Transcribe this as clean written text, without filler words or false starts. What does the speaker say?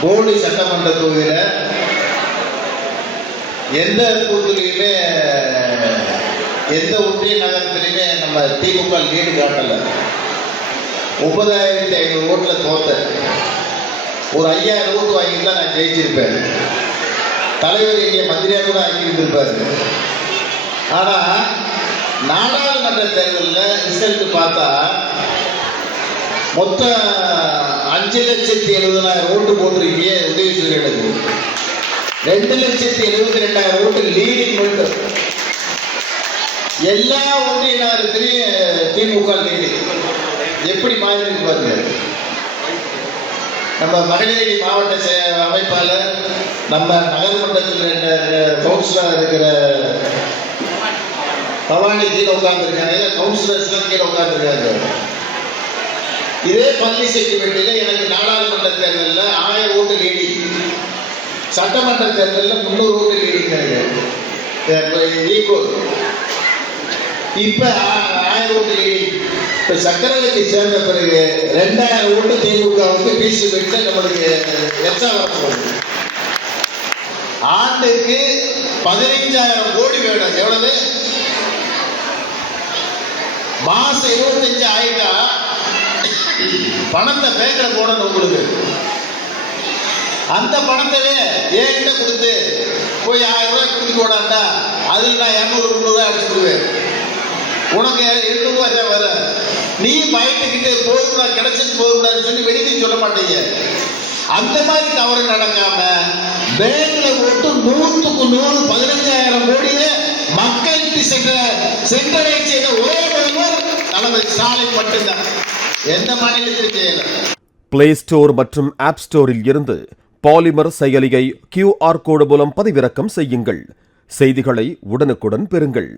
போடி சட்டமன்ற தொகுதியில எந்த பூத்துலையுமே எந்த ஒன்றிய நகரத்திலையுமே நம்ம திமுக லீடு காட்டல. 30,500 ஓட்டுல தோத்த. ஒரு 5,000 ஓட்டு வாங்கி தான் நான் ஜெயிச்சிருப்பேன். தலைவர் இங்கே மந்திரியா கூட ஆக்கியிருந்திருப்பாரு. ஆனா நாடாளுமன்ற தேர்தலில் ரிசல்ட் பார்த்தா மொத்தம் 5,70,70,000 ஓட்டு போட்டிருக்கீங்க உதயசூரியனுக்கு. 2,72,000 ஓட்டு லீடிங் மட்டும். எல்லா ஒன்றிய நகரத்திலையும் திமுக லீடிங். எப்படி மாறி பாருங்க. நம்ம மகளிரணி மாவட்ட அமைப்பாளர், நம்ம நகர்மன்றத்தில் கவுன்சிலர் இருக்கிற பவானி கீழே உட்கார்ந்துருக்காங்க, கவுன்சிலர்ஸ் கீழே உட்கார்ந்துருக்காங்க. இதே பள்ளி செக்யூரிட்டியில எனக்கு நாடாளுமன்ற தேர்தலில் 1000 ஓட்டு லீடிங், சட்டமன்ற தேர்தலில் 300 ஓட்டு லீடிங். இப்ப 1000 ஓட்டு லீடிங். இப்ப சக்கரவர்த்தி சேர்ந்த பிறகு 2000 ஓட்டு திமுகவுக்கு பிசி பெற்ற நம்மளுக்கு எச்சா வரப்போகுது. ஆண்டுக்கு 15,000 கோடி வேணும். எவ்வளவு? மாசம் 25 ஆயிட்டா பணத்தை பேங்க்ல போடணும் உங்களுக்கு. அந்த பணத்தவே ஏன்கிட்ட கொடுத்து போய் 1000 ரூபாய் கொடுத்துட்டு போடாண்டா, அதில் நான் 200 அடிச்சு விடுவேன். உனக்கு 200 ரூபாய் தான் வர. நீ பயத்துக்கிட்டு போதும்டா, கிடைச்சிட்டு போதும்டான்னு சொல்லி வெளியே சொல்ல மாட்டீங்க. அந்த மாதிரி தவறு நடக்காம பேங்க்ல போட்டு 100க்கு 100 15,000 கோடியை மக்களுக்கு சென்றடை செய்த ஒரே முதல்வர் நமது ஸ்டாலின் மட்டும்தான். எந்த மாநிலத்திற்கு பிளே ஸ்டோர் மற்றும் ஆப் ஸ்டோரில் இருந்து பாலிமர் செயலியை QR கோடு மூலம் பதிவிறக்கம் செய்யுங்கள். செய்திகளை உடனுக்குடன் பெறுங்கள்.